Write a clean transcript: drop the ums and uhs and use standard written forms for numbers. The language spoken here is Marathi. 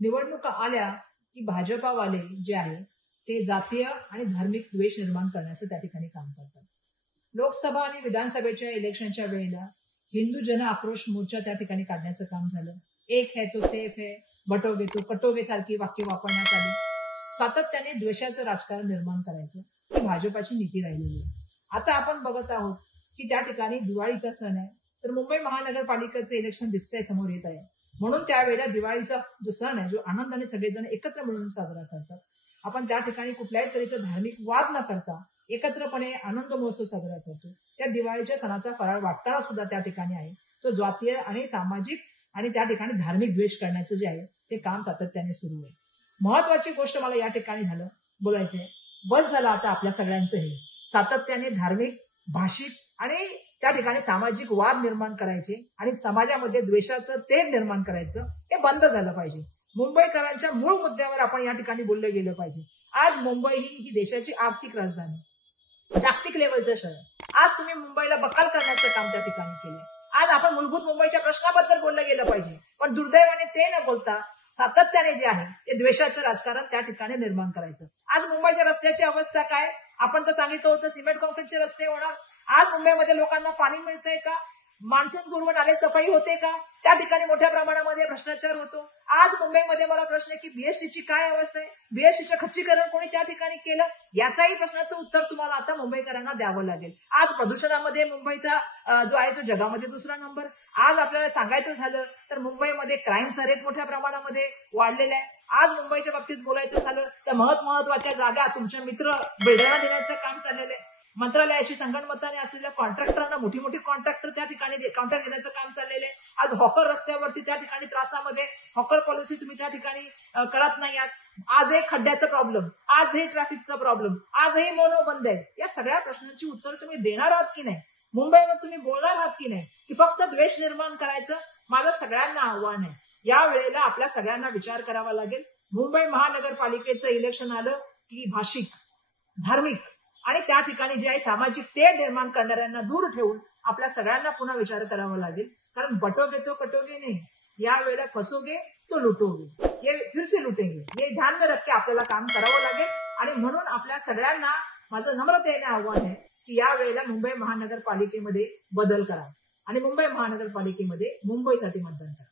निवडणुका आल्या की भाजपावाले जे आहे ते जातीय आणि धार्मिक द्वेष निर्माण करण्याचं त्या ठिकाणी काम करतात. लोकसभा आणि विधानसभेच्या इलेक्शनच्या वेळेला हिंदू जन आक्रोश मोर्चा त्या ठिकाणी काढण्याचं काम झालं. एक है तो सेफ है, बटोगे तो कटोगे सारखी वाक्य वापरण्यात आली. सातत्याने द्वेषाचं राजकारण निर्माण करायचं ही भाजपाची नीती राहिलेली आहे. आता आपण बघत आहोत की त्या ठिकाणी दिवाळीचा सण आहे, तर मुंबई महानगरपालिकेचं इलेक्शन दिसतंय समोर येत आहे. म्हणून त्यावेळेला दिवाळीचा जो सण आहे, जो आनंदाने सगळेजण एकत्र मिळून साजरा करतात, आपण त्या ठिकाणी कुठल्याही तऱ्हेचा धार्मिक वाद न करता एकत्रपणे आनंद महोत्सव साजरा करतो. त्या दिवाळीच्या सणाचा फराळ वाटणारा सुद्धा त्या ठिकाणी आहे. तो जातीय आणि सामाजिक आणि त्या ठिकाणी धार्मिक द्वेष करण्याचं जे आहे ते काम सातत्याने सुरू आहे. महत्वाची गोष्ट मला या ठिकाणी बोलायचंय, बस झालं आता आपल्या सगळ्यांचं हे सातत्याने धार्मिक, भाषिक आणि त्या ठिकाणी सामाजिक वाद निर्माण करायचे आणि समाजामध्ये द्वेषाचं तेढ निर्माण करायचं हे बंद झालं पाहिजे. मुंबईकरांच्या मूळ मुद्द्यावर आपण या ठिकाणी बोललं गेलं पाहिजे. आज मुंबई ही देशाची आर्थिक राजधानी, जागतिक लेवलचं शहर. आज तुम्ही मुंबईला बकाल करण्याचं काम त्या ठिकाणी केलंय. आज आपण मूलभूत मुंबईच्या प्रश्नाबद्दल बोललं गेलं पाहिजे, पण दुर्दैवाने ते न बोलता सातत्याने जे आहे ते द्वेषाचं राजकारण त्या ठिकाणी निर्माण करायचं. आज मुंबईच्या रस्त्याची अवस्था काय? आपण तर सांगितलं होतं सिमेंट कॉन्क्रीटचे रस्ते होणार. आज मुंबईमध्ये लोकांना पाणी मिळतंय का? मान्सून पूर्व नाले सफाई होते का? त्या ठिकाणी मोठ्या प्रमाणामध्ये भ्रष्टाचार होतो. आज मुंबईमध्ये मला प्रश्न आहे की बीएसटीची काय अवस्था आहे? बीएसटीचं खच्चीकरण कोणी त्या ठिकाणी केलं? याचाही प्रश्नाचं उत्तर तुम्हाला आता मुंबईकरांना द्यावं लागेल. आज प्रदूषणामध्ये मुंबईचा जो आहे तो जगामध्ये दुसरा नंबर. आज आपल्याला सांगायचं झालं तर मुंबईमध्ये क्राईमचा रेट मोठ्या प्रमाणामध्ये वाढलेला आहे. आज मुंबईच्या बाबतीत बोलायचं झालं तर महत्वाच्या जागा तुमच्या मित्र बिल्डरांना देण्याचं काम चाललेलं आहे. मंत्रालयाशी संगणमताने असलेल्या कॉन्ट्रॅक्टरांना मोठी कॉन्ट्रॅक्टर त्या ठिकाणी कॉन्ट्रॅक्ट देण्याचं काम चाललेलं आहे. आज हॉकर रस्त्यावरती त्या ठिकाणी त्रासामध्ये हॉकर पॉलिसी तुम्ही त्या ठिकाणी करत नाही आहात. आजही खड्ड्याचा प्रॉब्लेम, आजही ट्रॅफिकचा प्रॉब्लेम, आजही मोनो बंद आहे. या सगळ्या प्रश्नांची उत्तर तुम्ही देणार आहात की नाही? मुंबईवर तुम्ही बोलणार आहात की नाही? की फक्त द्वेष निर्माण करायचं? माझं सगळ्यांना आव्हान आहे, या वेळेला आपल्या सगळ्यांना विचार करावा लागेल. मुंबई महानगरपालिकेचं इलेक्शन आलं की भाषिक, धार्मिक आणि त्या ठिकाणी जे आहे सामाजिक तेढ निर्माण करणाऱ्यांना दूर ठेवून आपल्या सगळ्यांना पुन्हा विचार करावा लागेल. कारण बटोगे तो कटोगे नाही, या वेळेला फसोगे तो लुटोगे, ये फिर से लुटेंगे, हे ध्यान में रख के आपल्याला काम करावं लागेल. आणि म्हणून आपल्या सगळ्यांना माझं नम्रतेने आव्हान आहे की या वेळेला मुंबई महानगरपालिकेमध्ये बदल करा आणि मुंबई महानगरपालिकेमध्ये मुंबईसाठी मतदान करा.